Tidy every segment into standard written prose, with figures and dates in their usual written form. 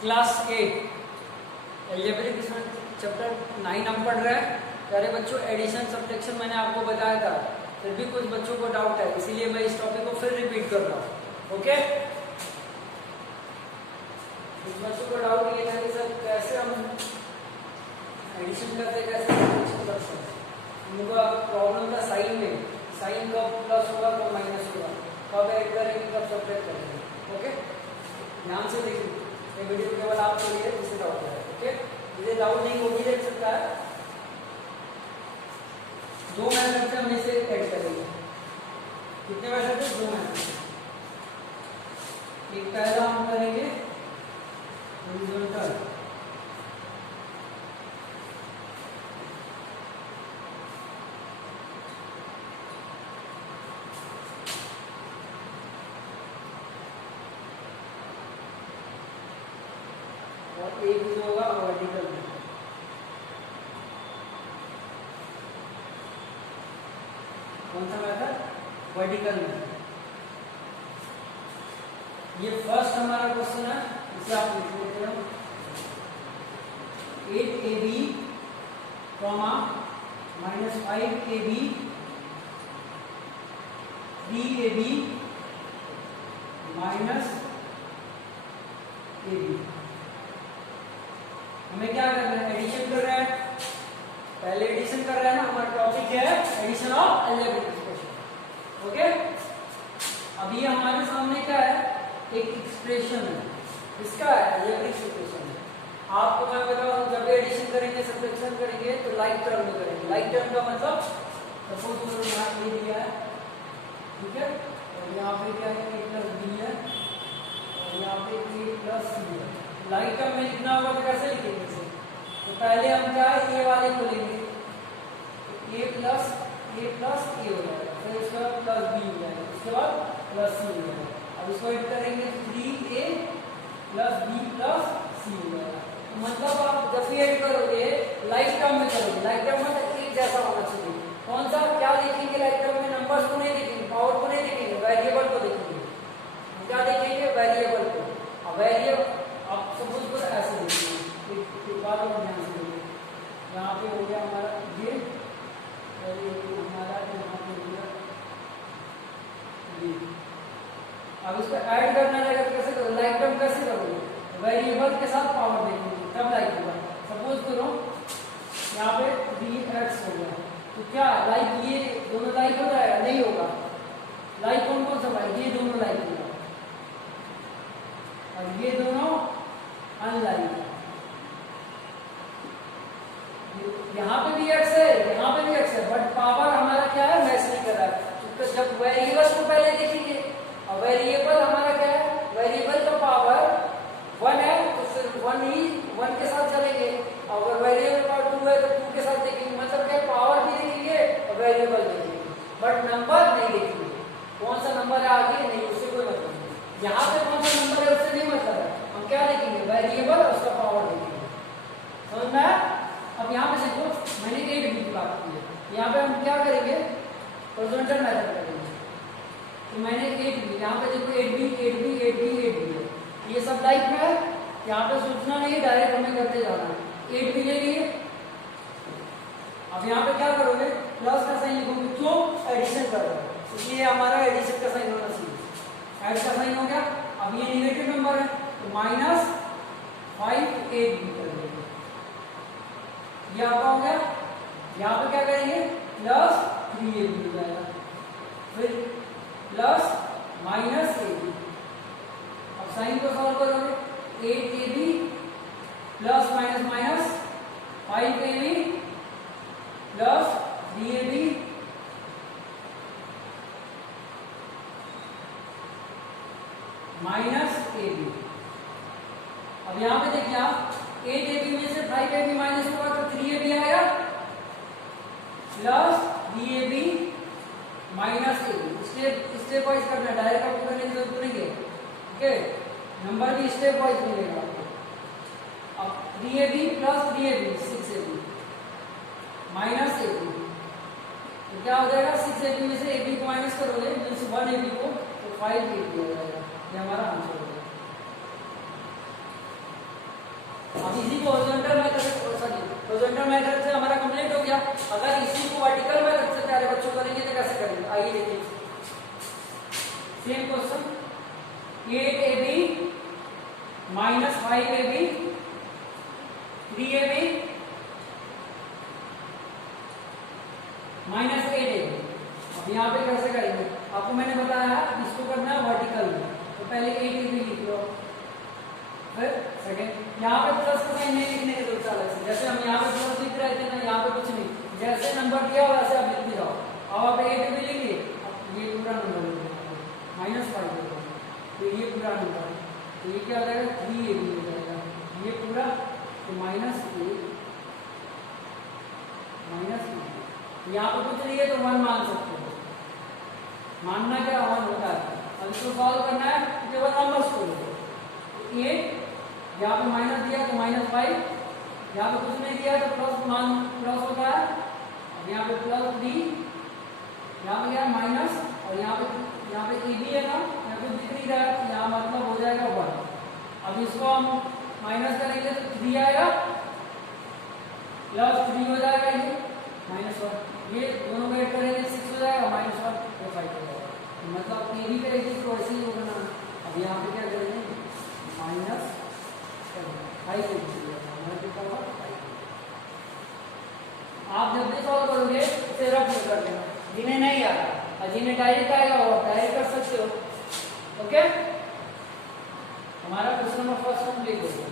Class 8 algebraic chapter 9 हम पढ़ रहे हैं। प्यारे बच्चों, एडिशन सब्ट्रैक्शन मैंने आपको बताया था, फिर भी कुछ बच्चों को डाउट है, इसीलिए मैं इस टॉपिक को फिर रिपीट कर रहा हूँ। ओके, कुछ बच्चों को डाउट ये था कि सर कैसे हम एडिशन करते, कैसे सब्ट्रैक्शन करते हैं। उनका प्रॉब्लम था साइन में, साइन कब प्लस होगा कब माइनस होगा, कब ऐड करेंगे कब सब्ट्रैक्ट करेंगे। ओके, ध्यान से देखिए, ये वीडियो केवल आपके लिए जिसे डाउट है। ओके, मुझे डाउट नहीं वो भी देख सकता है। दो मेथड से हम इसे ऐड करेंगे। कितने मेथड है? दो मेथड। एक पहला हम करेंगे हॉरिजॉन्टल, और एक जो होगा वर्टिकल में। कौन सा मेथड? वर्टिकल में। ये फर्स्ट हमारा क्वेश्चन है, इसे आप लिख लेते हो 8ab, -5ab, 3ab, -ab। हमें क्या करना है? एडिशन कर रहे हैं। पहले एडिशन कर रहे हैं ना, हमारा टॉपिक है addition of algebraic expression. Okay, अब ये हमारे सामने क्या है? एक एक्सप्रेशन है, इसका अलजेब्रिक एक्सप्रेशन है। आपको मैं बताऊं, जब एडिशन करेंगे सब्ट्रैक्शन करेंगे तो लाइक टर्म में करेंगे। लाइक टर्म का मतलब सपोज मैंने यहाँ ले लिया है, ठीक है, और यहाँ पे क्या है? a प्लस बी है, और यहाँ पे a प्लस सी है। लाइक टर्म में लिखना होगा तो कैसे लिखेंगे इसे? तो पहले हम क्या है, ए वाले को लेंगे, a प्लस ए हो जाएगा, फिर उसके बाद प्लस बी हो जाएगा, उसके बाद प्लस सी हो जाएगा। अब इसको ऐड करेंगे 3a प्लस बी प्लस सी हो जाएगा। तो मतलब आप जब भी ऐड करोगे लाइक टर्म में करोगे। लाइक टर्म मतलब एक जैसा होना चाहिए। कौन सा? क्या देखेंगे लाइक टर्म में? नंबर्स को नहीं देखेंगे, पावर को नहीं देखेंगे, वेरिएबल को देखेंगे। क्या देखेंगे? वेरिएबल को। अब वेरिएबल आप सपोज को ऐसे देखिए, एक बात और ध्यान से देखिए, यहाँ पे हो गया हमारा ये, और ये हमारा यहाँ पे हो गया ये। अब इसको ऐड करना रहेगा तो कैसे करोगे? लाइक टर्म कैसे करोगे? वेरिएबल के साथ पावर देखेंगे तब लाइक होगा। सपोज करो यहाँ पे 3x हो गया, तो क्या लाइक ये दोनों लाइक हो जाएगा? नहीं होगा। लाइक कौन कौन सा भाई? ये दोनों लाइक होगा, और ये दोनों अनलाइक है। यहाँ पे भी x है, यहाँ पे भी x है, बट पावर हमारा क्या है? मैच नहीं कर रहा है। तो जब वेरिएबल को पहले देखेंगे, और वेरिएबल हमारा क्या है? वेरिएबल का पावर 1 है तो फिर 1 के साथ चलेंगे, और वेरिएबल पावर 2 है तो 2 के साथ देखेंगे। मतलब क्या? पावर भी देखेंगे और वेरिएबल देखेंगे, बट नंबर नहीं देखेंगे। कौन सा नंबर है आगे? नहीं, उससे कोई मतलब नहीं। यहाँ पे कौन सा नंबर है उससे नहीं मतलब है। हम क्या देखेंगे? वेरिएबल और उसका पावर देखेंगे। समझ में आया? अब यहाँ पे देखो, मैंने 8b की बात की है, यहाँ पे हम क्या करेंगे? हॉरिजॉन्टल मेथड करेंगे। तो मैंने 8b, यहाँ पे देखो 8b है, ये सब लाइक में है। यहाँ पे सोचना नहीं, डायरेक्ट हमें करते जाना है। 8b ले लिए। अब यहाँ पे क्या करोगे? प्लस का साइन लिखोगे, क्यों? एडिशन कर रहे हो, इसलिए हमारा एडिशन का साइन होना चाहिए। ऐड का साइन हो गया। अब ये निगेटिव नंबर है तो -5ab कर देंगे, ये आपका हो गया। यहाँ पे क्या करेंगे? प्लस 3ab हो जाएगा, फिर प्लस -ab। अब साइन को सॉल्व करोगे, 8ab plus minus 5ab plus 3ab -ab। अब यहाँ पे देखिए आप, 8ab में से 5ab माइनस होगा तो 3ab आएगा, plus 3ab -ab। Step wise करना है, डायरेक्ट आपको करने की जरूरत नहीं है। ओके, नंबर भी स्टेप वाइज मिलेगा आपको। अब 3ab plus 3ab 6ab -ab, तो क्या हो जाएगा? 6ab में से ab को माइनस करोगे, मीन्स 1ab को, तो 5ab हो जाएगा। ये हमारा आंसर हो गया। अब इसी को horizontal method sorry horizontal method से हमारा कंप्लीट हो गया। अगर इसी को वर्टिकल मेथड से प्यारे बच्चों करेंगे तो कैसे करेंगे, आइए देखिए। Same question 8ab minus 5ab 3ab minus 8ab। अब यहाँ पे कैसे करेंगे, आपको मैंने बताया इसको करना है वर्टिकल में, तो पहले 8ab लिख लो, फिर सेकंड यहाँ पे प्लस का साइन नहीं लिखने की जरूरत है। जैसे हम यहाँ पे प्लस लिख रहे थे ना, यहाँ पे कुछ नहीं, जैसे नंबर दिया वैसे आप लिखते जाओ। अब आप 8ab लिखिए, ये पूरा नंबर लिखिए माइनस 5 लिखो, तो ये पूरा नंबर, तो ये क्या हो जाएगा 3ab हो जाएगा, ये पूरा तो माइनस 8 माइनस 8। यहाँ पे कुछ नहीं है तो 1 मान सकते हो, मानना क्या 1 होता है। अब इसको सॉल्व करना है, केवल नंबर्स को लो। ये यहाँ पे माइनस दिया तो माइनस 5, यहाँ पे कुछ नहीं दिया तो प्लस मान प्लस होता है। अब यहाँ पे प्लस 3, यहाँ पे क्या माइनस, और यहाँ पे ए बी है ना, यहाँ पे दिख नहीं रहा है, यहाँ मतलब हो जाएगा 1। अब इसको हम माइनस करेंगे तो 3 आएगा, प्लस 3 हो जाएगा, ये माइनस 1, ये दोनों का ऐड करेंगे 6 हो जाएगा, माइनस 1 तो 5 हो जाएगा। तो मतलब ए बी करेंगे तो ऐसे ही होगा ना। अब यहाँ पे क्या करेंगे माइनस 5 आप जब भी सॉल्व करोगे इसे रफ में कर देना, जिन्हें नहीं आता और जिन्हें डायरेक्ट आएगा वो डायरेक्ट कर सकते हो। ओके, हमारा क्वेश्चन नंबर फर्स्ट कंप्लीट हो गया।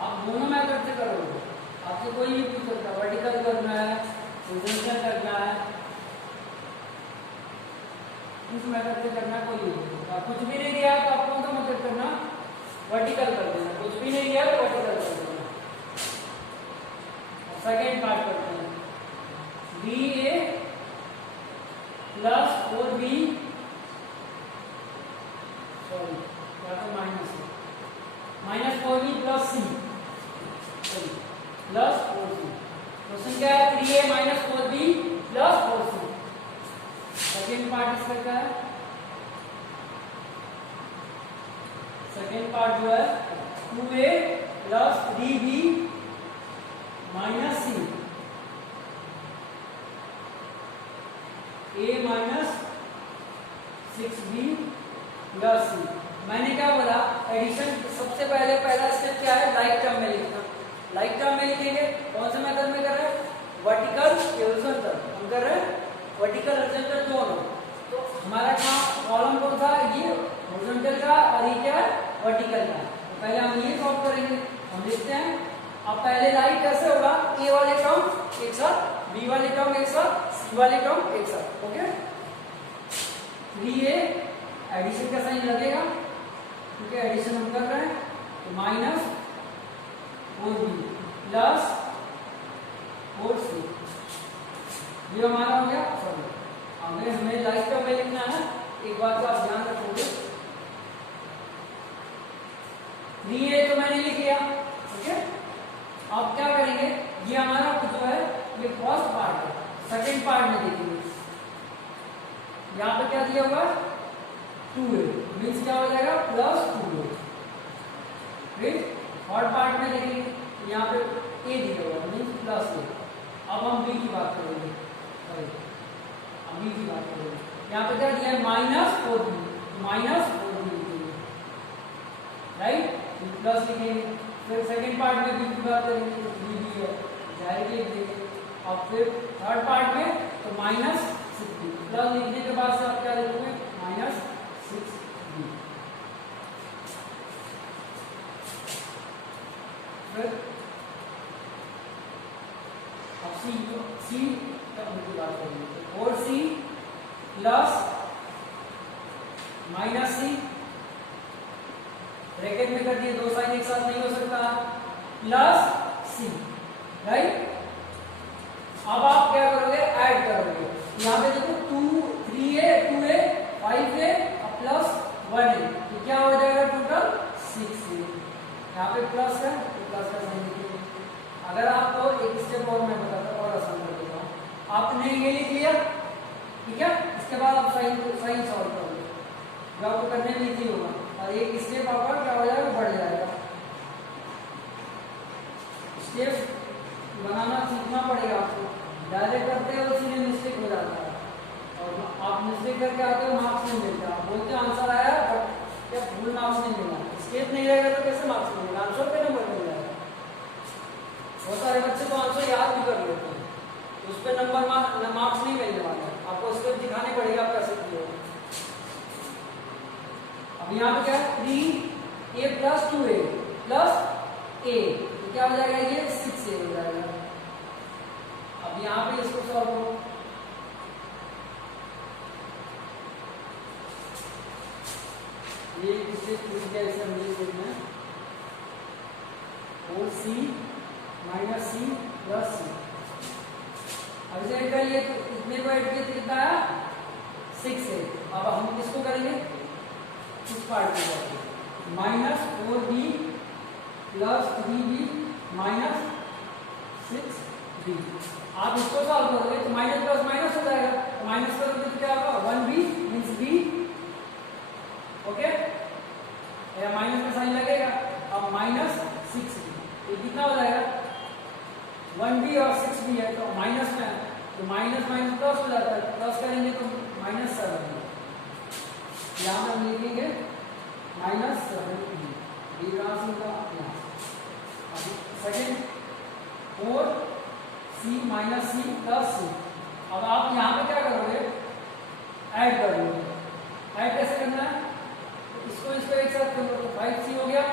आप दोनों मेथड से करोगे, आपसे कोई भी पूछ सकता है, वर्टिकल करना है, हॉरिजॉन्टल करना है, इस मेथड से करना कोई भी नहीं। कुछ भी नहीं दिया तो आप कौन सा मेथड करना, वर्टिकल कर देना, कुछ भी नहीं दिया तो वर्टिकल कर देना। सेकेंड पार्ट करते हैं, ba प्लस 4b सॉरी या तो minus 4b plus c plus 4c। Question क्या है 3a minus 4b plus 4c। Second part इसका क्या है, सेकेंड पार्ट जो है 2a plus 3b minus c, a minus 6b plus c। मैंने क्या बोला, एडिशन सबसे पहला स्टेप क्या है, लाइक टर्म में लिखना। लाइक टर्म में लिखेंगे, कौन से मेथड में कर रहे हैं, वर्टिकल हॉरिजॉन्टल हम कर रहे हैं, वर्टिकल हॉरिजॉन्टल दोनों। तो हमारा कॉलम कौन सा, ये हॉरिजॉन्टल का और ये क्या है वर्टिकल का। तो पहले हम ये सॉल्व करेंगे, हम लिखते हैं। अब पहले लाइक कैसे होगा, ए वाले टर्म एक साथ, बी वाले टर्म एक साथ, सी वाले टर्म एक साथ। ओके, 3a एडिशन का साइन लगेगा क्योंकि एडिशन हम कर रहे हैं, तो माइनस 4b प्लस 4c, ये हमारा हो गया। सॉरी, अगर हमें लाइक टर्म में लिखना है, एक बात का आप ध्यान रखोगे, 3a तो मैंने लिख लिया। ओके, अब क्या करेंगे, ये हमारा जो है ये फर्स्ट पार्ट है, सेकेंड पार्ट में देखेंगे। यहाँ पे क्या दिया हुआ है 2a, मीन्स क्या हो जाएगा प्लस 2a। फिर थर्ड पार्ट में देखेंगे, यहाँ पे a दिया हुआ है मीन्स प्लस a। अब हम b की बात करेंगे, सॉरी अब b की बात करेंगे। यहाँ पे क्या दिया है माइनस 4b, माइनस 4b लिखेंगे, राइट, प्लस लिखेंगे। फिर सेकेंड पार्ट में b की बात करेंगे, तो b है डायरेक्टली लिख देंगे। अब फिर थर्ड पार्ट में तो माइनस 6b, प्लस लिखने के बाद से आप क्या लिखोगे माइनस 6b। फिर अब c की बात करेंगे, 4c plus minus c, bracket में कर दिए, दो साइन एक साथ नहीं हो सकता, प्लस c, राइट। अब आप क्या करोगे, ऐड करोगे। यहाँ पे देखो 3a 2a 5a plus 1a, तो क्या हो जाएगा टोटल 6a। यहाँ पे प्लस है तो प्लस का साइन लिखिए। अगर आपको एक स्टेप और मैं बताता हूँ और आसान कर देता हूँ, आपने ये लिख लिया, ठीक है। इसके इसके बाद आप साइन सॉल्व करोगे जो आपको करने में इजी होगा, और एक स्टेप आपका क्या हो जाएगा, बढ़ जाएगा। स्टेप बनाना सीखना पड़ेगा आपको, डायरेक्ट करते हो सीधे मिस्टेक हो जाता है, और आप मिस्टेक करके आते हो मार्क्स नहीं मिलता, आप बोलते हो आंसर आया बट क्या फुल मार्क्स नहीं मिला। स्टेप नहीं रहेगा तो कैसे मार्क्स मिलेगा, आंसर पे नंबर मिल जाएगा। बहुत सारे बच्चे तो आंसर याद भी कर लेते हैं, उस पर नंबर मार्क्स नहीं मिलने वाला, आपको स्टेप दिखाने पड़ेगा आप कैसे किए। अब यहाँ पे क्या है, 3a + 2a + a, तो क्या हो जाएगा, ये 6a हो जाएगा। अब यहाँ पे इसको सॉल्व करो, ये किससे पूछ गया इसे हम ये देखना है, 4c - c + c। अब इसे ऐड करिए तो इतने को ऐड किए तो कितना आया, 6a। अब हम किसको करेंगे, इस पार्ट को करेंगे, -4b + 3b - 6b। आप इसको सॉल्व करोगे तो माइनस प्लस माइनस हो जाएगा, माइनस करोगे तो क्या होगा, 1b मींस b, ओके, या माइनस का साइन लगेगा। अब -6b, ये कितना हो जाएगा, 1b और 6b है तो माइनस में है, तो माइनस माइनस प्लस हो जाता है, प्लस करेंगे तो -7। यहाँ हम लिखेंगे -7b, b कहाँ से होगा, यहाँ। Second 4c - c + c। अब आप यहाँ पे क्या करोगे, ऐड करोगे। ऐड कैसे करना है, इसको एक साथ करो तो 5c हो गया,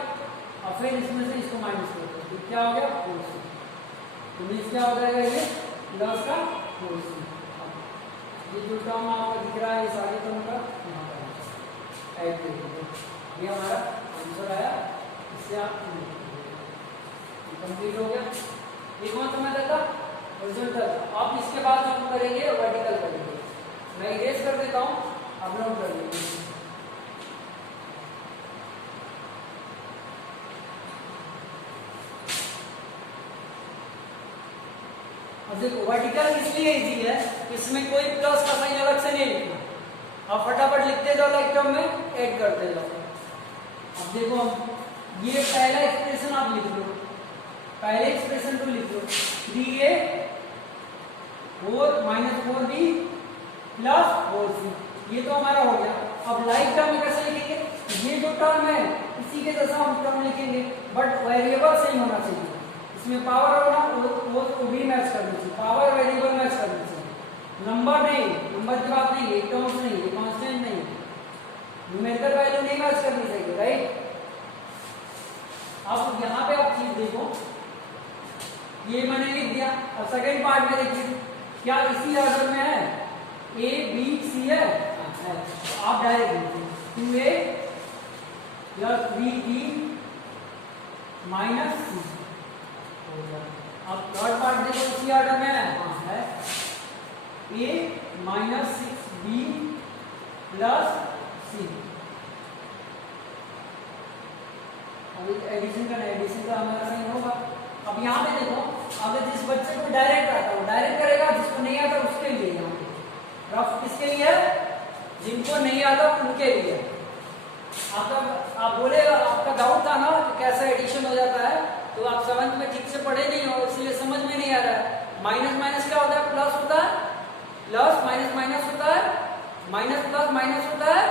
और फिर इसमें से इसको माइनस कर दो, तो क्या हो गया, 4c। तो मीन्स क्या हो जाएगा, ये प्लस का 4c। ये जो टर्म आपको दिख रहा है, ये सारे टर्म का यहाँ पर ऐड कर दो, ये हमारा आंसर आया। इससे आप कंप्लीट हो गया। एक और समय देता हॉरिजॉन्टल, आप इसके बाद जो करेंगे वर्टिकल करेंगे। मैं इरेज कर देता हूँ, आप नोट कर लीजिए। अब देखो वर्टिकल इसलिए इजी है, इसमें कोई प्लस का साइन अलग से नहीं लिखना, आप फटाफट लिखते जाओ, लाइक टर्म में ऐड करते जाओ। अब देखो ये पहला एक्सप्रेशन आप लिख लो, पहले एक्सप्रेशन को लिख लो, 3a 4 - 4b + 4c, ये तो हमारा हो गया। अब लाइक टर्म में कैसे लिखेंगे, ये जो टर्म है इसी के जैसा हम टर्म लिखेंगे, बट वेरिएबल सेम होना चाहिए, इसमें पावर होना वो भी मैच करनी चाहिए, पावर वेरिएबल मैच करनी चाहिए, नंबर नहीं, नंबर की बात नहीं है, टर्म्स नहीं है, कांस्टेंट नहीं है, न्यूमेरिकल वैल्यू नहीं मैच करनी चाहिए, राइट। अब यहाँ पे आप चीज देखो, ये मैंने लिख दिया। अब सेकंड पार्ट में देखिए, क्या इसी ऑर्डर में है, a b c है, तो आप डायरेक्ट लिखिए 2a + 3b - c। अब थर्ड पार्ट देखो, इसी ऑर्डर में है, a - 6b + c। एडिशन का एडिशन का हमारा सही होगा। अब यहाँ पे देखो, अगर जिस बच्चे को डायरेक्ट आता है वो डायरेक्ट करेगा, जिसको नहीं आता उसके लिए यहाँ पे रफ किसके लिए है, जिनको नहीं आता उनके लिए। आप बोले आपका डाउट था ना कि कैसा एडिशन हो जाता है, तो आप 7th में ठीक से पढ़े नहीं हो, इसलिए समझ में नहीं आ रहा है। माइनस माइनस क्या होता है, प्लस होता है, प्लस माइनस माइनस होता है, माइनस प्लस माइनस होता है,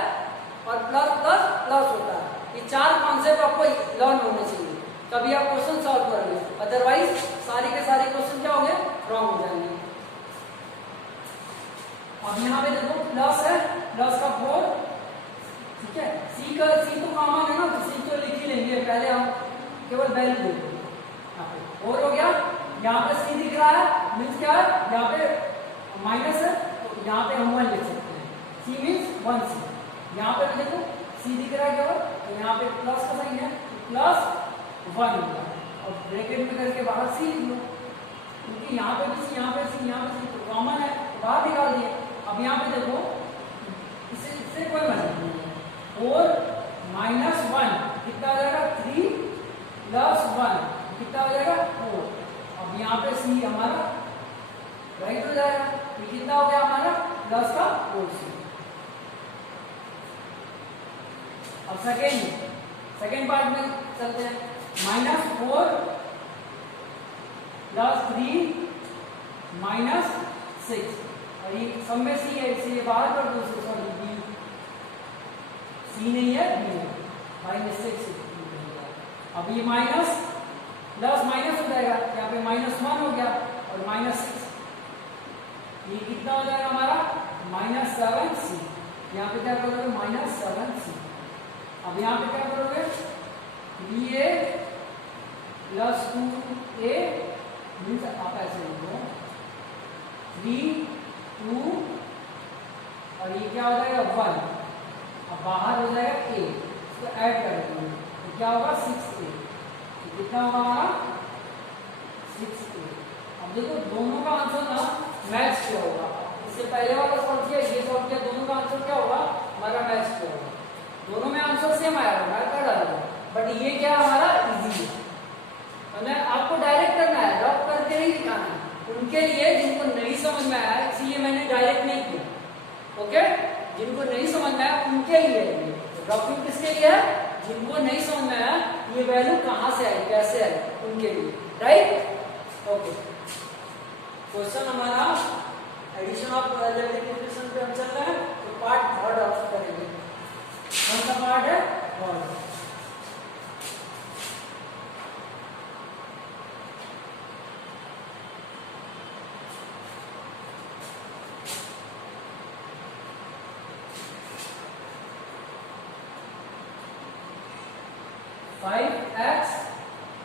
और प्लस प्लस प्लस होता है। ये 4 कॉन्सेप्ट आपको लर्न होने चाहिए, तभी आप क्वेश्चन सॉल्व करोगे, अदरवाइज सारे के सारे क्वेश्चन क्या होंगे, रॉन्ग हो जाएंगे। अब यहाँ पे देखो प्लस है, प्लस का 4, ठीक है, सी तो कॉमन है ना, तो सी तो लिख ही लेंगे, पहले हम केवल वैल्यू देखो। 4 हो गया, यहाँ पे सी दिख रहा है, मीन्स क्या है, यहाँ पे माइनस है, तो यहाँ पे हम 1 लिख सकते हैं, सी मीन्स 1c। यहाँ पे देखो सी दिख रहा है केवल, तो यहाँ पे प्लस का साइन है, +1 होगा, और ब्रैकेट में करके बाहर सी लिख लो, क्योंकि यहाँ पे भी सी, यहाँ पे सी, यहाँ पे सी, तो कॉमन है, बाहर निकाल दिए। अब यहाँ पे देखो, इससे कोई मतलब नहीं है, 4 - 1 कितना हो जाएगा, 3 + 1 कितना हो जाएगा, 4। अब यहाँ पे सी हमारा राइट हो जाएगा, ये कितना हो गया हमारा, प्लस का 4c। अब सेकेंड पार्ट में चलते हैं। -4 + 3 - 6 और ये सब में सी है, इसे बाहर कर दो। सॉरी बी, सी नहीं है, बी है। -6 अब ये माइनस प्लस माइनस हो जाएगा, यहाँ पे -1 हो गया और -6, ये कितना हो जाएगा हमारा -7c। यहाँ पे क्या करोगे -7c। अब यहाँ पे क्या करोगे ba + 2a मीन्स आप ऐसे लिखो 3 2 और ये क्या हो जाएगा 1। अब बाहर हो जाएगा a, इसको ऐड कर देंगे तो क्या होगा 6a। कितना होगा हमारा 6a। अब देखो दोनों का आंसर ना मैच किया होगा, इससे पहले वाला सॉल्व किया, ये सॉल्व किया, दोनों का आंसर क्या होगा हमारा मैच किया होगा। दोनों में आंसर सेम आया होगा, मैं कर डालूंगा, बट ये क्या हमारा इजी है। हमें आपको डायरेक्ट करना है, रफ करके नहीं दिखाना है। उनके लिए जिनको नहीं समझ में आया, इसलिए मैंने डायरेक्ट नहीं किया। ओके, जिनको नहीं समझ में आया उनके लिए रफिंग किसके लिए है, जिनको नहीं समझ में आया ये वैल्यू कहां से आई, कैसे आई, उनके लिए। Right, okay. क्वेश्चन हमारा एडिशन ऑफ अलजेब्रिक इक्वेशन पे हम चल रहे हैं, तो पार्ट थर्ड ऑफ करेंगे। कौन सा पार्ट है, थर्ड।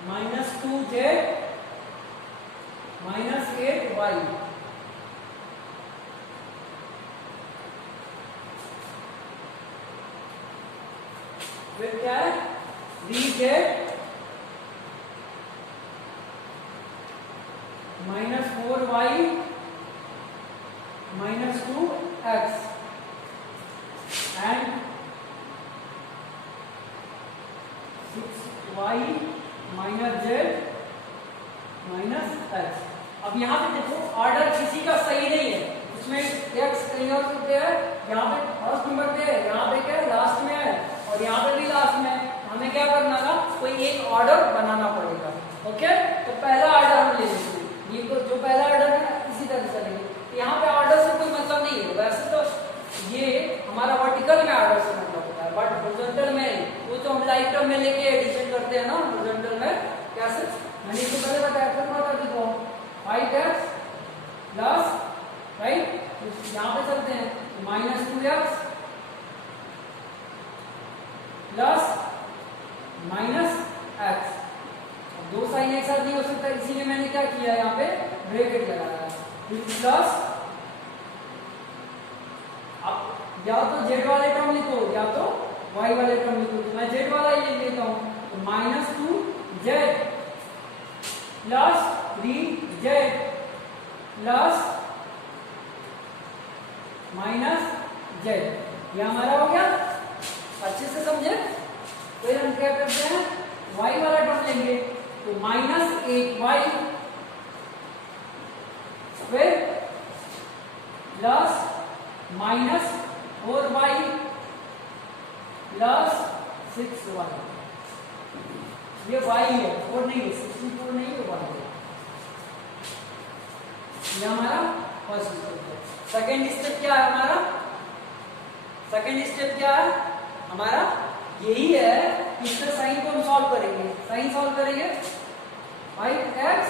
(5x - 2z - 8y) फिर क्या है 3z - 4y - 2x and 6y - z - x। अब यहाँ पे देखो ऑर्डर किसी का सही नहीं है, इसमें x कहीं और पे है, यहाँ पे फर्स्ट नंबर पे है, यहाँ पे क्या है लास्ट में है और यहाँ पे भी लास्ट में है। हमें क्या करना था, कोई एक ऑर्डर बनाना पड़ेगा। ओके, तो पहला ऑर्डर हम ले लेंगे, ये तो जो पहला ऑर्डर है इसी तरह चलेंगे। यहाँ पे ऑर्डर से कोई मतलब नहीं है, वैसे तो ये हमारा वर्टिकल में ऑर्डर से मतलब होता है, बट हॉरिजॉन्टल में वो तो हम लाइक टर्म में लेके एडिशन करते हैं ना हॉरिजॉन्टल में। कैसे, मैंने इसको पहले बताया, फिर बता देखो 5x प्लस, राइट, यहाँ पे चलते हैं -2x प्लस -x। दो साइन एक साथ नहीं हो सकता, इसीलिए मैंने क्या किया यहाँ पे ब्रैकेट लगाया, फिर प्लस। अब या तो z वाले टर्म लिखो या तो y वाले टर्म लिखो, तो मैं z वाला ही लिख लेता हूं, तो -2z plus 3z plus -z, ये हमारा हो गया। अच्छे से समझे, फिर हम क्या करते हैं y वाला टर्म लेंगे, तो -8y फिर प्लस -4y प्लस 6y। ये y है, 4 नहीं है, 64 नहीं है, y है। ये हमारा फर्स्ट स्टेप है। सेकेंड स्टेप क्या है हमारा, सेकेंड स्टेप क्या है हमारा, यही है कि इसका साइन को हम सॉल्व करेंगे। साइन सॉल्व करेंगे 5x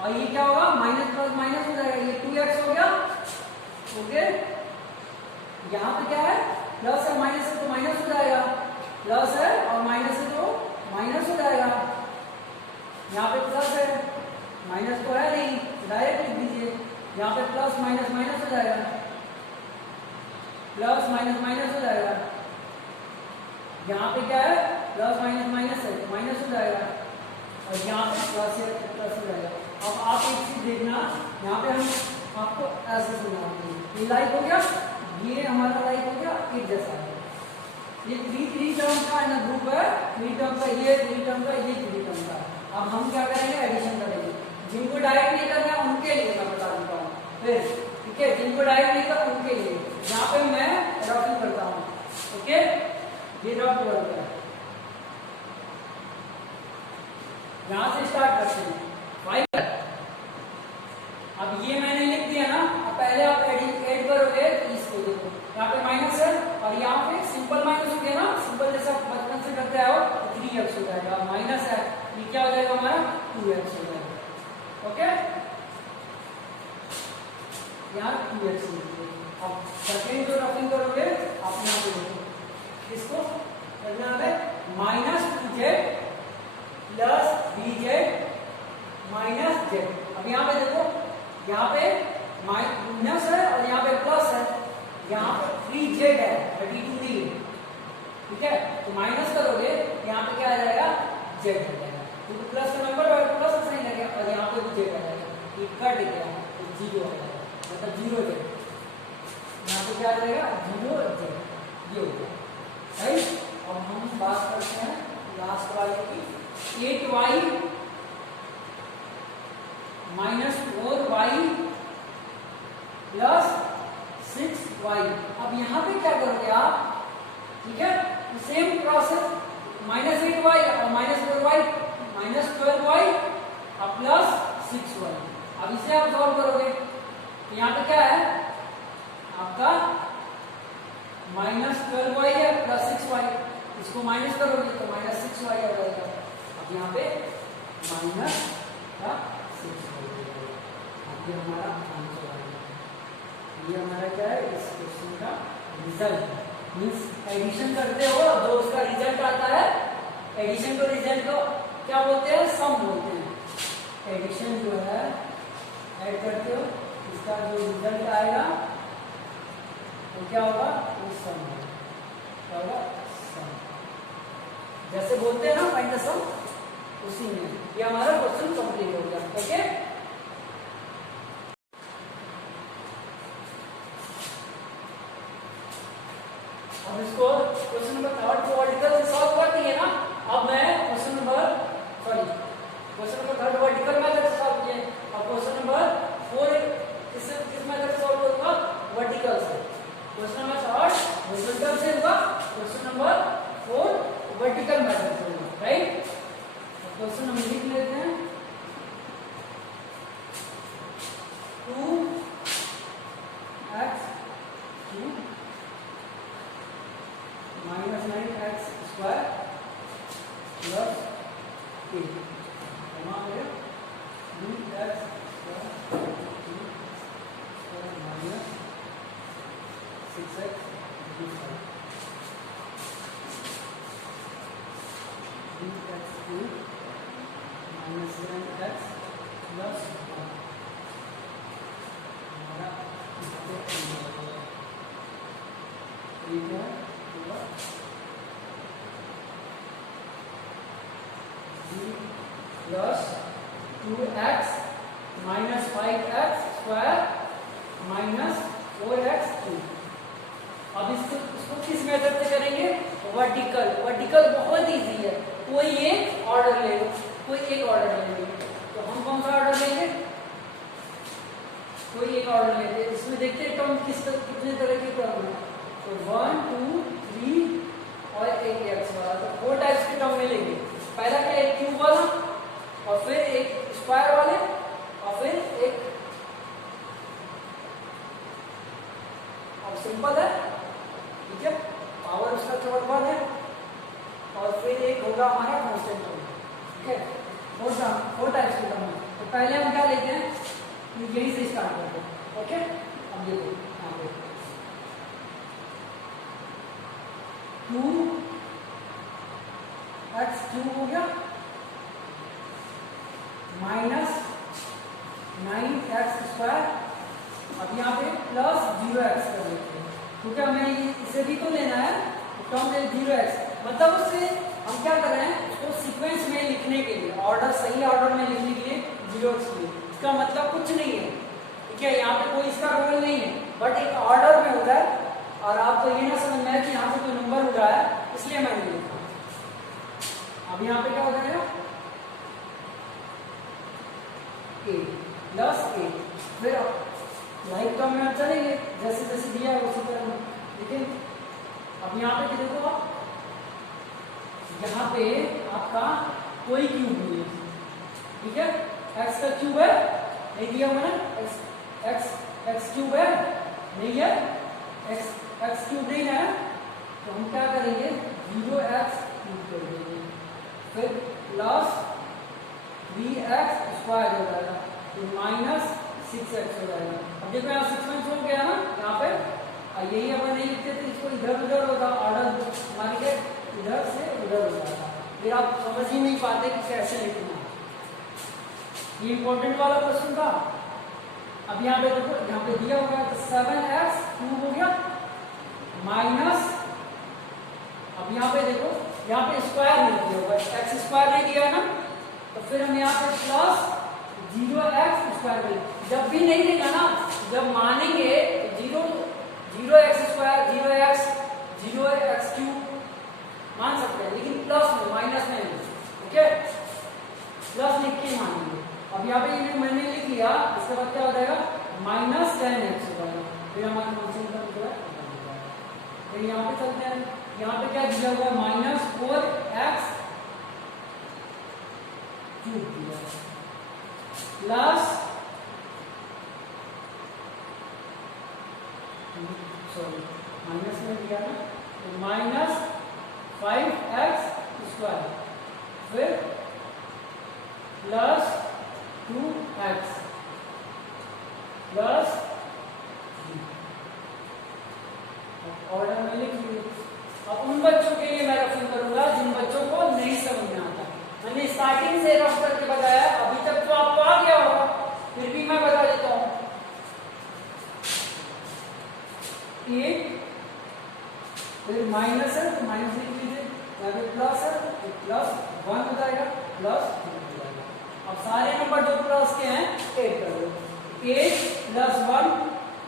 और ये क्या होगा माइनस प्लस माइनस हो जाएगा, ये 2x हो गया। ओके, यहाँ पे क्या है प्लस है माइनस है तो माइनस हो जाएगा, प्लस है और माइनस है तो माइनस हो जाएगा। यहाँ पे प्लस है, माइनस तो है नहीं, डायरेक्ट लिख दीजिए, यहाँ पे प्लस माइनस माइनस हो जाएगा, प्लस माइनस माइनस हो जाएगा। यहाँ पे क्या है प्लस माइनस माइनस है तो माइनस हो जाएगा और यहाँ पे प्लस है तो प्लस हो जाएगा। अब आप एक चीज देखना, यहाँ पे हम आपको ऐसे सुनाते हैं, ये लाइक हो गया, ये हमारा लाइक हो गया, एक जैसा है। ये थ्री टर्म का ना ग्रुप है, 3 टर्म का ये, 3 टर्म का ये, 3 टर्म का। अब हम क्या करेंगे एडिशन करेंगे। जिनको डायरेक्ट नहीं करना है उनके लिए मैं बता देता हूँ फिर, ठीक है, जिनको डायरेक्ट नहीं करना उनके लिए यहाँ पे मैं रफिंग करता हूँ। ओके, ये रहा 12 का, यहां से स्टार्ट करते हैं 5। अब ये मैंने लिख दिया ना, अब पहले आप ऐड करोगे तो इसको देखो, यहाँ पे माइनस है और यहाँ पे सिंपल माइनस हो गया ना, सिंपल जैसा बचपन से करते आओ, 3x हो जाएगा, माइनस है ये क्या हो जाएगा हमारा 2x हो जाएगा। ओके, यहाँ 2x लिखिए। अब सेकेंड जो रफिंग करोगे आप यहाँ पे देखो, इसको करना है -2z plus bz minus z। अब यहाँ पे देखो, यहाँ पे माइनस है और यहाँ पे प्लस है, यहाँ पे 3z है 32 नहीं है, ठीक है, तो माइनस करोगे यहाँ पे क्या आ जाएगा z आ जाएगा, क्योंकि प्लस का नंबर प्लस सही लगेगा और यहाँ पे भी z आ जाएगा, ये कट गया तो 0 आ जाएगा, मतलब 0z, यहाँ पे क्या आ जाएगा 0z, ये हो गया राइट। अब हम बात करते हैं लास्ट वाले की, 8y minus 4y plus 6y। अब यहाँ पे क्या करोगे आप, ठीक है, सेम प्रोसेस, -8y और -4y -12y और प्लस 6y। अब इसे आप सॉल्व करोगे तो यहाँ पे क्या है आपका -12y है प्लस 6y, इसको माइनस करोगे तो -6y आ जाएगा। अब यहाँ पे माइनस का 6y, अब ये हमारा आंसर आ गया। ये हमारा क्या है इस क्वेश्चन का रिजल्ट, मींस एडिशन करते हो जो उसका रिजल्ट आता है, एडिशन को रिजल्ट को क्या बोलते हैं, सम बोलते हैं। एडिशन जो है ऐड करते हो, इसका जो रिजल्ट आएगा तो क्या होगा, वो सम होगा, क्या होगा सम, जैसे बोलते हैं ना फाइंड द सम, उसी में ये हमारा क्वेश्चन कंप्लीट हो गया। ओके, अब इसको क्वेश्चन नंबर 3 को वर्टिकल से सॉल्व कर दिए ना, अब मैं क्वेश्चन नंबर 3 वर्टिकल मेथड से सॉल्व किए, अब क्वेश्चन नंबर 4 किस मेथड से सॉल्व करूंगा, वर्टिकल से। क्वेश्चन नंबर 3 हॉरिजॉन्टल से होगा, क्वेश्चन नंबर 4 वर्टिकल मेथड से होगा, राइट। क्वेश्चन हम लिख लेते हैं, 2x cube -9x square plus 8 हमारे 2x square minus 6x 2x cube -7x plus 1 हमारा ठीक है, plus 2x minus 5x square minus 4x cube. अब इसको किस मेथड से करेंगे, वर्टिकल। वर्टिकल बहुत इजी है, कोई एक ऑर्डर ले लो, कोई एक ऑर्डर ले लो, तो हम कौन सा ऑर्डर लेंगे, कोई एक ऑर्डर लेते हैं। इसमें देखते हैं टर्म कितने तरह की टर्म है, तो 1 2 3 और एक x वाला, तो 4 टाइप्स के टर्म मिलेंगे। पहला क्या, एक क्यूब वाला, और फिर एक स्क्वायर वाले, और फिर एक और सिंपल है, ठीक है, पावर उसका केवल 1 है, और फिर एक होगा हमारा कांस्टेंट टर्म, ठीक है। 4 टाइप्स के टर्म है। तो पहले हम क्या लेते हैं, यही से स्टार्ट करते हैं। ओके, अब देखो यहाँ पे 2x क्यूब हो गया माइनस 9x स्क्वायर, अब यहाँ पे प्लस 0x कर लेते हैं, क्योंकि हमें इसे भी तो लेना है, टर्म है 0x, मतलब उससे हम क्या कर रहे हैं, उसको सीक्वेंस में लिखने के लिए, ऑर्डर सही ऑर्डर में लिखने के लिए 0x लिए, इसका मतलब कुछ नहीं है, ठीक है, यहाँ पे कोई इसका रोल नहीं है, बट एक ऑर्डर में होता है, और आपको ये ना समझ में आए कि यहाँ पे कोई नंबर हो रहा है, इसलिए मैंने लिखा। अब यहाँ पे क्या हो जाएगा, a प्लस a, फिर लाइक टर्म में चलेंगे, जैसे जैसे दिया है उसी तरह, ठीक है। अब यहाँ पे देखो आप यहाँ पे आपका कोई क्यूब नहीं है, ठीक है। एक्स का क्यूब है, नहीं दिया हुआ ना, एक्स क्यूब है, नहीं है, एक्स क्यूब नहीं है, तो हम क्या करेंगे 0x क्यूब कर देंगे, फिर प्लस 3x स्क्वायर हो जाएगा, तो माइनस 6x हो जाएगा। अब देखो यहाँ 6 हो गया ना यहाँ पे, यही अपन नहीं लिखते थे, इसको इधर उधर होगा, ऑर्डर हमारी के इधर से उधर हो जाता, फिर आप समझ ही नहीं पाते कि कैसे लिखना। ये इंपॉर्टेंट वाला क्वेश्चन था। अब यहाँ पे देखो, यहाँ पे दिया हुआ है तो 7x क्यूब हो गया माइनस, अब यहाँ पे देखो, यहाँ पे स्क्वायर नहीं दिया हुआ है, एक्स स्क्वायर नहीं दिया ना, तो फिर हम यहाँ पे प्लस 0x स्क्वायर करेंगे। जब भी नहीं देगा ना, जब मानेंगे 0x स्क्वायर 0x क्यूब मान सकते हैं, लेकिन प्लस में माइनस में नहीं, ओके, प्लस लिख के मानेंगे। अब यहाँ पे मैंने लिख लिया, इसके बाद क्या हो जाएगा माइनस 10x हो जाएगा, फिर हमारा फंक्शन का जो है फिर यहाँ पे चलते हैं, यहाँ पे क्या दिया हुआ है माइनस 4x क्यूब दिया प्लस सॉरी माइनस में दिया ना, तो माइनस 5x स्क्वायर, फिर प्लस 2x प्लस ऑर्डर में लिख लीजिए। अब उन बच्चों के लिए मैं रेफर करूंगा जिन बच्चों को नहीं समझ में आता, मैंने स्टार्टिंग से रफ करके बताया, अभी तक तो आपको आ गया होगा, फिर भी मैं बता देता हूं। 8 फिर माइनस है तो माइनस लिख लीजिए, यहाँ पे प्लस है तो प्लस 1 हो जाएगा, प्लस 2 हो जाएगा। अब सारे नंबर जो प्लस के हैं 8 कर दो, 8 प्लस 1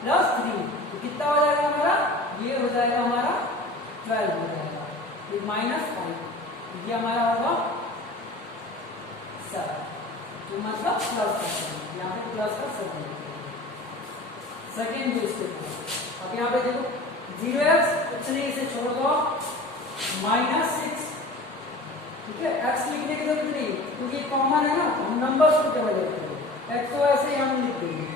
प्लस 3, तो कितना हो जाएगा हमारा, ये हो जाएगा हमारा 12 हो जाएगा, फिर माइनस 5, ये हमारा होगा 7, तो मतलब प्लस का, यहाँ पे प्लस का 7 सेकेंड जो स्टेप है। अब यहाँ पे देखो 0x कुछ नहीं, इसे छोड़ दो, माइनस 6, ठीक है, x लिखने की जरूरत नहीं क्योंकि ये कॉमन है ना, हम नंबर्स को क्या वजह करेंगे, x तो ऐसे ही हम लिख देंगे,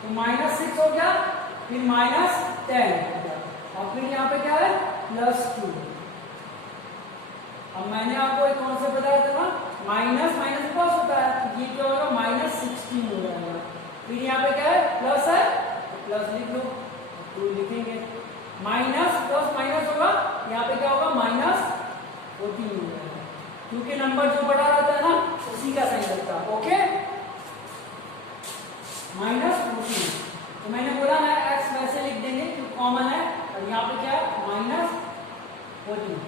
तो माइनस 6 हो गया, फिर माइनस 10 हो गया, और फिर यहाँ पे क्या है प्लस 2। अब मैंने आपको एक कॉन्सेप्ट बताया था ना, माइनस माइनस प्लस होता है, तो ये क्या होगा माइनस 16 हो जाएगा, फिर यहाँ पे क्या है प्लस है, तो प्लस लिख लो, 2 लिखेंगे, माइनस प्लस माइनस होगा, यहाँ पे क्या होगा माइनस 14 हो जाएगा, क्योंकि नंबर जो बड़ा रहता है ना उसी का साइन लगता है, ओके, माइनस 14। तो मैंने बोला ना x वैसे लिख देंगे क्योंकि कॉमन है, और यहाँ पे क्या है माइनस 14।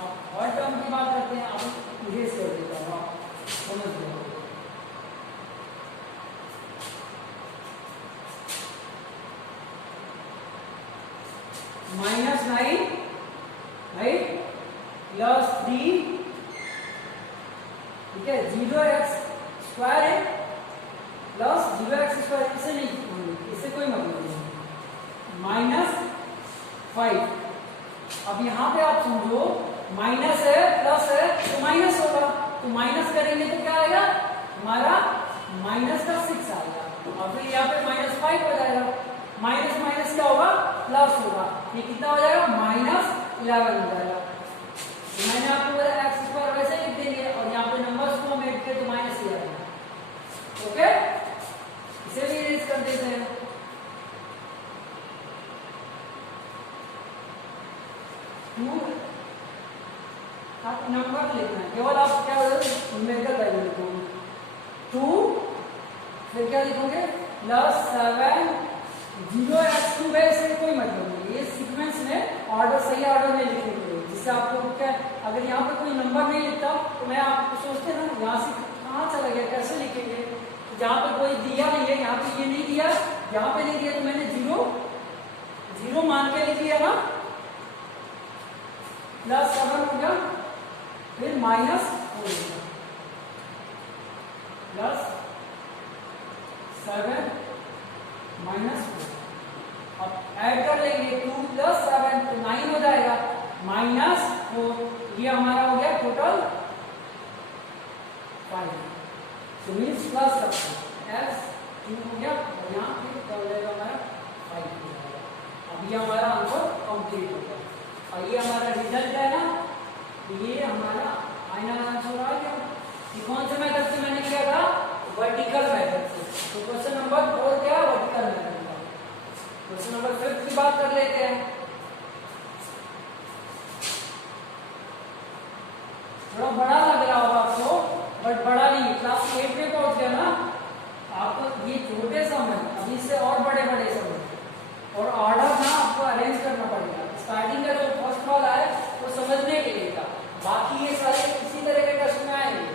अब और टर्म की बात करते हैं, अब इरेज कर देता हूँ, आप समझ लो। -9 राइट प्लस 3, ठीक है, 0x स्क्वायर है प्लस 0x स्क्वायर, इसे नहीं, इससे कोई मतलब नहीं, -5। अब यहाँ पे आप समझो माइनस है प्लस है तो माइनस होगा, तो माइनस करेंगे तो क्या आएगा हमारा माइनस का 6 आएगा, और फिर यहाँ पे -5 हो जाएगा, माइनस माइनस क्या होगा प्लस होगा, ये कितना हो जाएगा -11 हो जाएगा। तो मैंने आपको बोला एक्स स्क्वायर वैसे लिख देंगे, और यहाँ पे नंबर्स को हम ऐड करें तो -11, ओके, इसे भी इरेज कर देते हैं। आप नंबर लिखना है, केवल आप क्या बोलोगे न्यूमेरिकल वैल्यू लिखोगे, 2 फिर क्या लिखोगे +7 0x2 है, इससे कोई मतलब नहीं, ये सीक्वेंस में ऑर्डर सही ऑर्डर में लिखने के लिए, जिससे आपको क्या, अगर यहाँ पे कोई नंबर नहीं लिखता तो मैं आपको सोचते ना यहाँ से कहाँ चला गया, कैसे लिखेंगे, तो जहाँ पे कोई दिया नहीं है, यहाँ पे ये नहीं दिया, यहाँ पे नहीं दिया, तो मैंने 0 मान के लिख लिया ना, +7 हो गया, फिर -4 हो गया, +7 -4, अब ऐड कर लेंगे 2 + 7 तो 9 हो जाएगा, -4 ये हमारा हो गया टोटल 5, तो मीन्स प्लस करते हैं S2 हो गया और यहाँ पे क्या हो जाएगा हमारा 5 हो जाएगा। अब ये हमारा आंसर कंप्लीट हो गया और ये हमारा रिजल्ट है ना, ये हमारा फाइनल आंसर आ गया। ये कौन से मेथड से मैंने किया था? वर्टिकल मेथड से। तो क्वेश्चन नंबर 4 क्या वर्टिकल मेथड का। क्वेश्चन नंबर 5 की बात कर लेते हैं। थोड़ा बड़ा लग रहा होगा आपको, बट बड़ा नहीं, क्लास 8 में पहुंच गया ना आपको, ये छोटे सम है, अभी से और बड़े बड़े सम है और ऑर्डर ना आपको अरेंज करना पड़ेगा। स्टार्टिंग का जो फर्स्ट वाला है वो समझने के लिए था, बाकी ये सारे इसी तरह के टेस्ट में आएंगे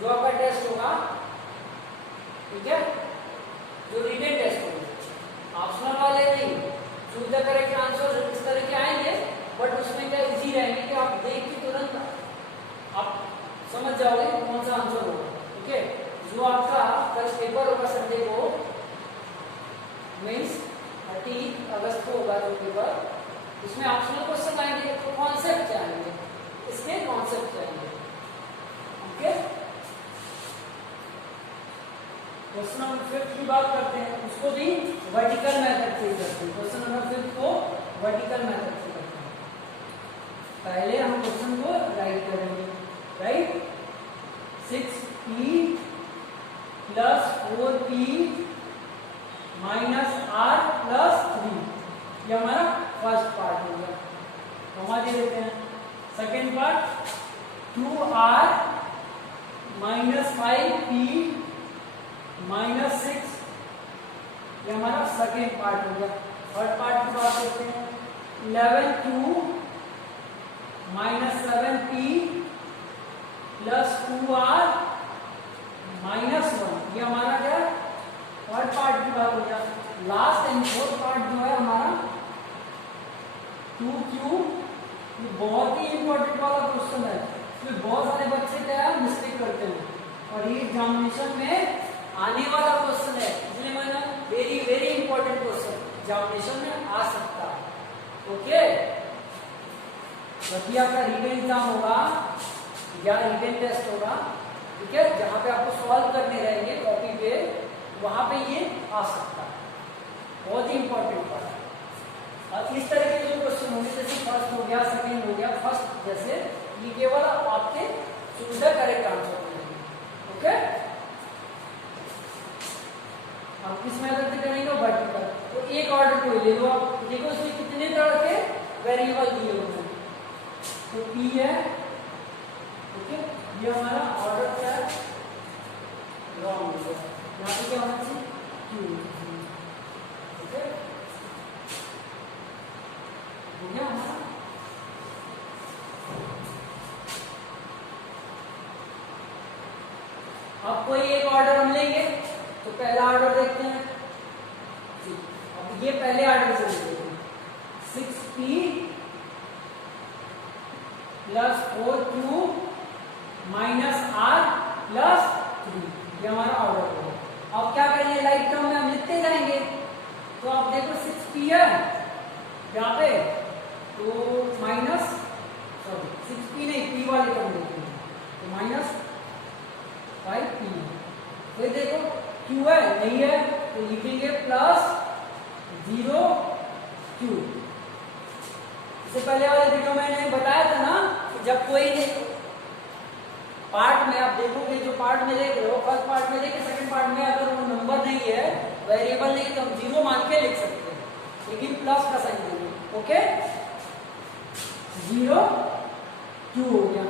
जो आपका टेस्ट होगा, ठीक है, जो रिटन टेस्ट होगा। ऑप्शनल वाले नहीं, चूज द करेक्ट आंसर इस तरह के आएंगे, बट उसमें क्या इजी रहेंगे कि आप देख के तुरंत आप समझ जाओगे कौन सा आंसर होगा। ठीक है, जो आपका कल पेपर होगा संडे को, मीन्स 30 अगस्त को होगा जो पेपर, इसमें ऑप्शनल क्वेश्चन आएंगे, तो कॉन्सेप्ट क्या आएंगे, इसके कॉन्सेप्ट क्या आएंगे। ओके, क्वेश्चन नंबर 5 की बात करते हैं, उसको भी वर्टिकल मेथड से करते हैं। क्वेश्चन नंबर 5 को वर्टिकल मेथड से करते हैं। पहले हम क्वेश्चन को राइट करेंगे, right 6p plus 4p minus r plus 3, ये हमारा फर्स्ट पार्ट हो गया, कॉमा दे देते हैं। Second part 2r minus 5p minus 6, ये हमारा सेकेंड पार्ट हो गया। थर्ड पार्ट की बात करते हैं 11q minus 7p plus 2r minus 1, ये हमारा क्या थर्ड पार्ट की बात हो गया। लास्ट एंड फोर्थ पार्ट जो है हमारा 2q, ये बहुत ही इंपॉर्टेंट वाला क्वेश्चन है, इसमें बहुत सारे बच्चे क्या है मिस्टेक करते हैं और ये एग्जामिनेशन में आने वाला क्वेश्चन है, इसलिए मैंने very very important question examination में आ सकता है। ओके, जब भी आपका रिटन एग्जाम होगा या रिटन टेस्ट होगा, ठीक है, जहां पे आपको सॉल्व करने रहेंगे कॉपी पे, वहां पे ये आ सकता है, बहुत ही इंपॉर्टेंट बात है। और इस तरह के जो क्वेश्चन होंगे, जैसे फर्स्ट हो गया, सेकंड हो गया, फर्स्ट जैसे, ये केवल आपके सुविधा करेक्ट आंसर होंगे। ओके, अब किस मेथड से करेंगे? वर्टिकल। तो एक ऑर्डर को ले लो आप, देखो इसमें कितने तरह के वेरिएबल दिए होते हैं। तो p है, ओके, ये हमारा ऑर्डर क्या है, रॉन्ग हो गया, यहाँ पे क्या होना चाहिए q, ओके, हो गया हमारा। अब कोई एक ऑर्डर हम लेंगे, तो पहला ऑर्डर देखते हैं जी। अब ये पहले ऑर्डर से देखते हैं 6p plus 4q minus r plus 3, ये हमारा ऑर्डर होगा। अब क्या करेंगे, लाइक टर्म में हम लिखते जाएंगे। तो आप देखो 6p है यहाँ पे, तो माइनस 6p नहीं, p वाले टर्म देखते हैं, तो माइनस 5p। फिर देखो q है नहीं है, तो लिखेंगे प्लस 0q। इससे पहले वाले वीडियो में मैंने बताया था ना कि जब कोई पार्ट में आप देखोगे, जो पार्ट में देख रहे हो, फर्स्ट पार्ट में देखिए, सेकंड पार्ट में अगर वो नंबर नहीं है, वेरिएबल नहीं, तो हम 0 मान के लिख सकते हैं, लेकिन प्लस का साइन देंगे। ओके, 0q हो गया,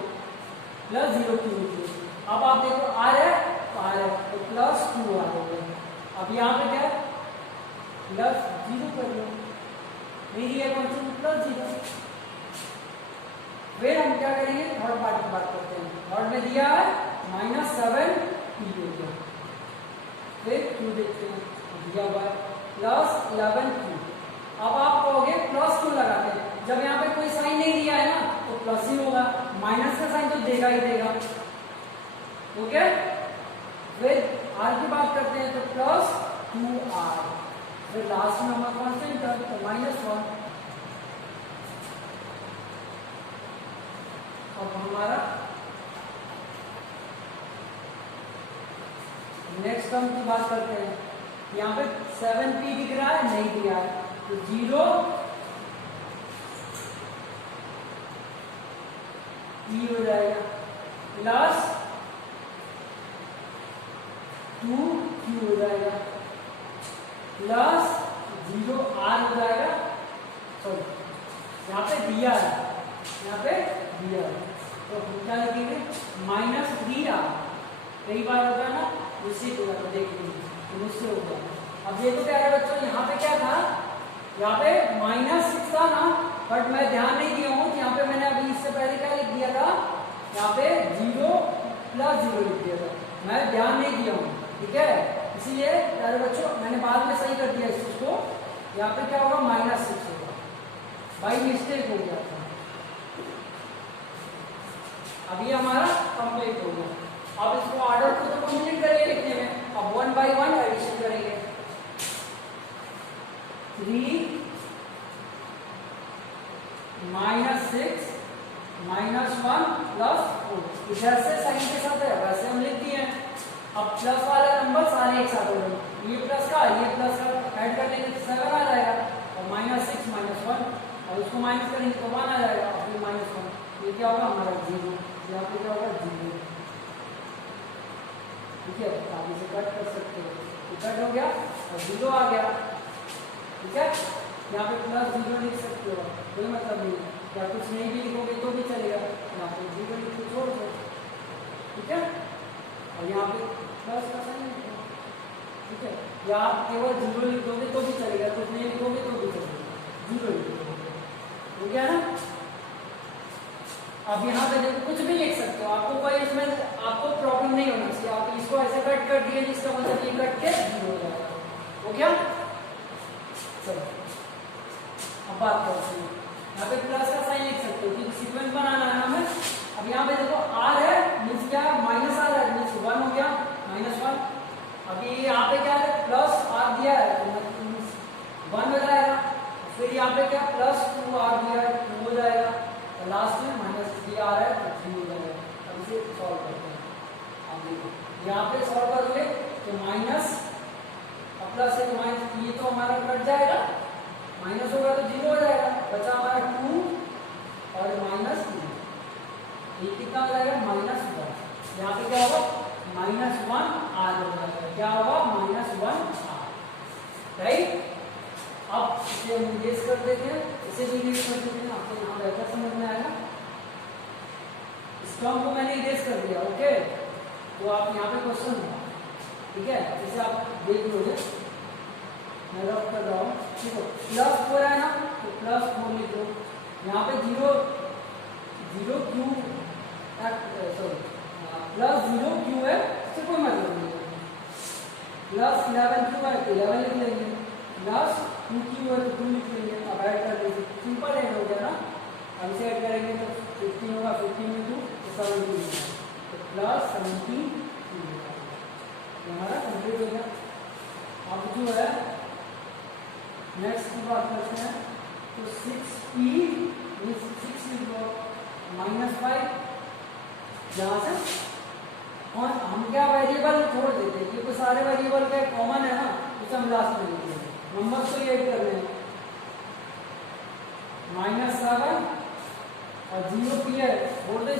प्लस 0q हो गया। अब आप देखो r है, तो r है, तो प्लस 2r हो गया। अब यहाँ पे क्या है, प्लस 0 कर लो, मेरी है कौन सी, प्लस 0। फिर हम क्या करेंगे, थर्ड पार्ट की बात करते हैं। थर्ड में दिया है माइनस 7p हो गया, फिर q देखते हैं, दिया हुआ है प्लस 11q। अब आप कहोगे प्लस क्यों लगाते हैं, जब यहाँ पे कोई साइन नहीं दिया है ना, तो प्लस ही होगा, माइनस का साइन तो देगा ही देगा। ओके, फिर r की बात करते हैं, तो प्लस 2r, फिर लास्ट में हमारा कांस्टेंट टर्म, तो -1। अब हमारा नेक्स्ट टर्म की बात करते हैं। यहाँ पे 7p दिख रहा है, नहीं दिया है, तो 0 p हो जाएगा प्लस 2q हो जाएगा प्लस 0r हो जाएगा। सॉरी, यहाँ पे दिया है, यहाँ पे दिया है, तो हम क्या लिखेंगे -3r। कई बार होता है ना, उसी को देखिए मुझसे हो गया। अब देखो प्यारे बच्चों, यहाँ पे क्या था, यहाँ पे -6 था ना, बट मैं ध्यान नहीं दिया हूँ। यहाँ पे मैंने अभी इससे पहले क्या लिख दिया था, यहाँ पे 0 + 0 लिख दिया था, मैं ध्यान नहीं दिया हूँ, ठीक है। इसीलिए प्यारे बच्चों मैंने बाद में सही कर दिया इस चीज को। यहाँ पे क्या होगा, -6 होगा, बाई मिस्टेक हो गया था। अभी हमारा कंप्लीट हो गया। अब इसको ऑर्डर को तो कंप्लीट करेंगे लिखने में, अब 1 by 1 एडिशन करेंगे। 3 -6 -1 + 4। इधर से साइन के साथ है, वैसे हम लिख दिए हैं। अब प्लस वाला नंबर सारे एक साथ हो गए, ये प्लस का ऐड कर लेंगे तो 7 आ जाएगा, और -6 -1, और उसको माइनस करेंगे तो 1 आ जाएगा, और फिर -1। ये क्या होगा हमारा 0, यहाँ पे क्या होगा 0, ठीक है। आप इसे कट कर सकते हो, तो कट हो गया और 0 आ गया, ठीक है। यहाँ पे +0 लिख सकते हो, कोई मतलब नहीं, या कुछ नहीं भी लिखोगे तो भी चलेगा, यहाँ पे 0 लिख के छोड़ दो, ठीक है। और यहाँ पे प्लस का साइन लिखो, ठीक है, या आप केवल 0 लिख दोगे तो भी चलेगा, कुछ नहीं लिखोगे तो भी चलेगा, 0 लिख दोगे, हो गया ना। अब यहाँ पे देखो कुछ भी लिख सकते हो, आपको कोई इसमें आपको प्रॉब्लम नहीं होना चाहिए। आप इसको ऐसे कट कर दिए, जिसका मतलब ये कट के 0 हो जाएगा, हो गया। चलो अब बात करते हैं, यहाँ पे प्लस का साइन लिख सकते हो, क्योंकि सीक्वेंस बनाना है हमें। अब यहाँ पे देखो r है, मीन्स क्या -r है, मीन्स 1 हो गया, -1। अभी यहाँ पे क्या है, +r दिया है तो 1 हो जाएगा, फिर यहाँ पे क्या +2r दिया है, 2 हो जाएगा, लास्ट में -3r है तो 3 हो जाएगा। अब इसे सॉल्व करते हैं। अब देखो यहाँ पे सॉल्व करोगे तो माइनस और प्लस है तो माइनस, ये तो हमारा कट जाएगा, माइनस होगा तो 0 हो जाएगा, बचा हमारा 2 और -2, ये कितना हो जाएगा -1। यहाँ पे क्या होगा -1r हो जाएगा, क्या होगा -1r, राइट। अब इसे हम इरेज कर देते हैं, इसे भी इरेज कर देते हैं, आपको यहाँ बेहतर समझ में आएगा। इस टर्म को मैंने इरेज कर दिया, ओके। तो आप यहाँ पे क्वेश्चन है, ठीक है, इसे आप देख लोगे, मैं रब कर रहा हूँ, ठीक है। +4 है ना, तो +4 लिख दो। यहाँ पे 0 क्यों, सॉरी +0 है, इससे कोई मतलब नहीं है। +11 क्यों है, 11 लिख लेंगे, +2 है तो 2 लिख लेंगे। अब ऐड कर लेंगे, सिंपल ऐड हो गया ना। अब इसे ऐड करेंगे तो 15 होगा, 15 में 2 तो 17 होगा, तो +17 हमारा कंप्लीट हो गया। अब जो है नेक्स्ट की बात करते हैं, तो 6p -6 लिख दो, -5 यहाँ से, और हम क्या वेरिएबल छोड़ देते हैं, क्योंकि सारे वेरिएबल के कॉमन है ना, उसे हम लास्ट में लिखेंगे। नंबर तो ये ऐड कर रहे हैं, -7 और 0p है, बोल दे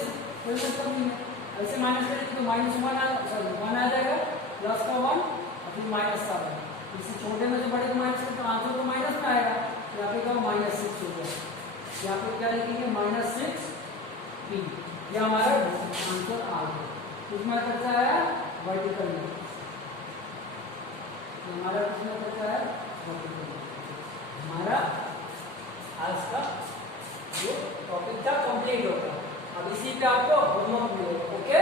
कोई मतलब नहीं है। ऐसे माइनस करेंगे तो -1 आ जाएगा, प्लस का 1 और फिर -7। इसी छोटे में जो बड़े को माइनस करते हैं, आंसर तो माइनस में आएगा। यहाँ पे क्या -6 हो गया, यहाँ पे क्या लिखेंगे -6p, यह हमारा आंसर आ गया। इसमें करता है वर्टिकल में, हमारा किसमें करता है वर्टिकल में। हमारा आज का जो टॉपिक था कंप्लीट होगा। अब इसी पे आपको होमवर्क मिलेगा, ओके।